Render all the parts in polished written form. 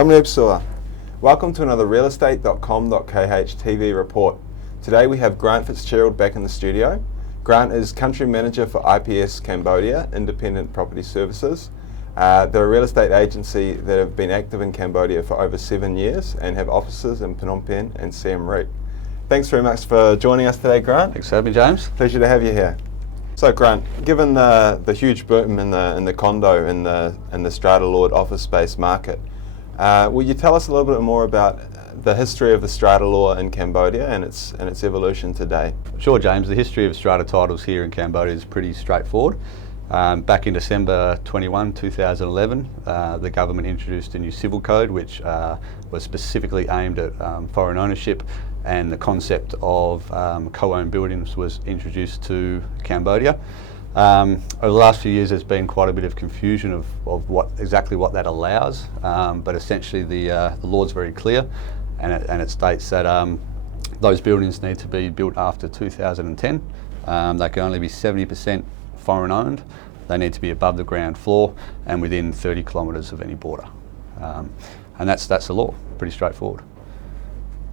Jamrib Sua. Welcome to another Realestate.com.kh TV report. Today we have Grant Fitzgerald back in the studio. Grant is Country Manager for IPS Cambodia, Independent Property Services. They're a real estate agency that have been active in Cambodia for over 7 years and have offices in Phnom Penh and Siem Reap. Thanks very much for joining us today, Grant. Thanks for having me, James. Pleasure to have you here. So, Grant, given the huge boom in the condo in the Strata Lord office space market, will you tell us a little bit more about the history of the strata law in Cambodia and its evolution today? Sure, James. The history of strata titles here in Cambodia is pretty straightforward. Back in December 2011, the government introduced a new civil code which was specifically aimed at foreign ownership, and the concept of co-owned buildings was introduced to Cambodia. Over the last few years there's been quite a bit of confusion of exactly what that allows, but essentially the law's very clear, and it states that those buildings need to be built after 2010. They can only be 70% foreign owned, they need to be above the ground floor and within 30 kilometres of any border. And that's the law, pretty straightforward.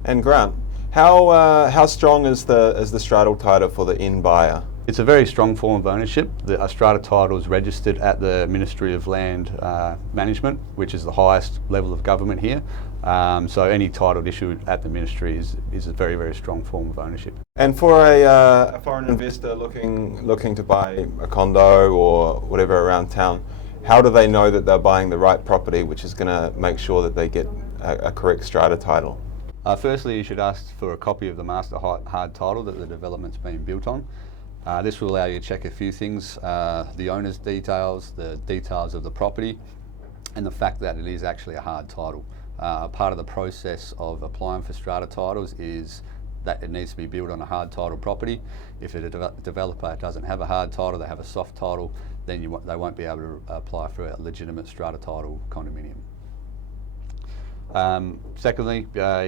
And Grant, how strong is the strata title for the end buyer? It's a very strong form of ownership. The strata title is registered at the Ministry of Land Management, which is the highest level of government here. So any title issued at the ministry is a very, very strong form of ownership. And for a foreign investor looking to buy a condo or whatever around town, how do they know that they're buying the right property, which is going to make sure that they get a correct strata title? Firstly, you should ask for a copy of the master hard title that the development's been built on. This will allow you to check a few things, the owner's details, the details of the property, and the fact that it is actually a hard title. Part of the process of applying for strata titles is that it needs to be built on a hard title property. If a developer doesn't have a hard title, they have a soft title, then they won't be able to apply for a legitimate strata title condominium. Secondly,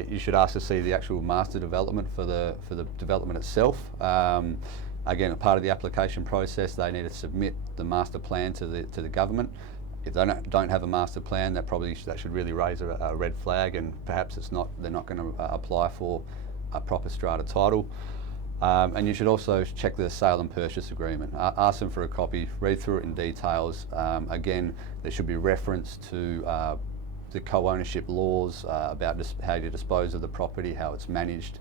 you should ask to see the actual master development for the development itself. Again, a part of the application process, they need to submit the master plan to the government. If they don't have a master plan, that should really raise a red flag, and perhaps they're not going to apply for a proper strata title. And you should also check the sale and purchase agreement. Ask them for a copy, read through it in details. Again, there should be reference to the co-ownership laws about how you dispose of the property, how it's managed.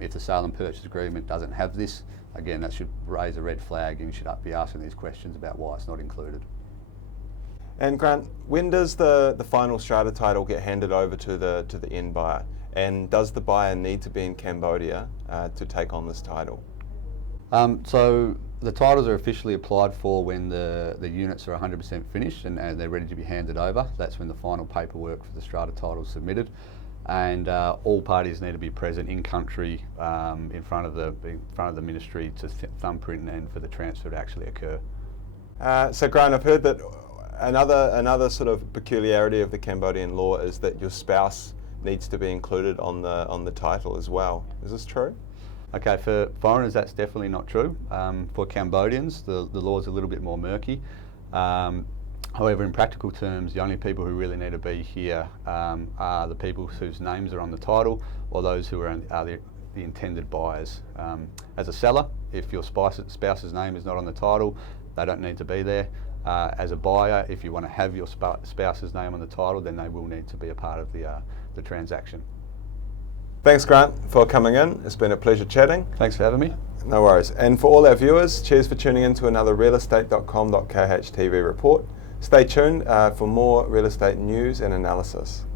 If the sale and purchase agreement doesn't have this, again, that should raise a red flag, and you should be asking these questions about why it's not included. And Grant, when does the final strata title get handed over to the end buyer? And does the buyer need to be in Cambodia to take on this title? So the titles are officially applied for when the units are 100% finished and they're ready to be handed over. That's when the final paperwork for the strata title is submitted, and all parties need to be present in country in front of the ministry to thumbprint and for the transfer to actually occur. So Grant, I've heard that another sort of peculiarity of the Cambodian law is that your spouse needs to be included on the title as well. Is this true? Okay, for foreigners that's definitely not true. For Cambodians the law is a little bit more murky. However, in practical terms, the only people who really need to be here are the people whose names are on the title, or those who are the intended buyers. As a seller, if your spouse's name is not on the title, they don't need to be there. As a buyer, if you want to have your spouse's name on the title, then they will need to be a part of the transaction. Thanks, Grant, for coming in. It's been a pleasure chatting. Thanks for having me. No worries. And for all our viewers, cheers for tuning in to another Realestate.com.kh TV report. Stay tuned for more real estate news and analysis.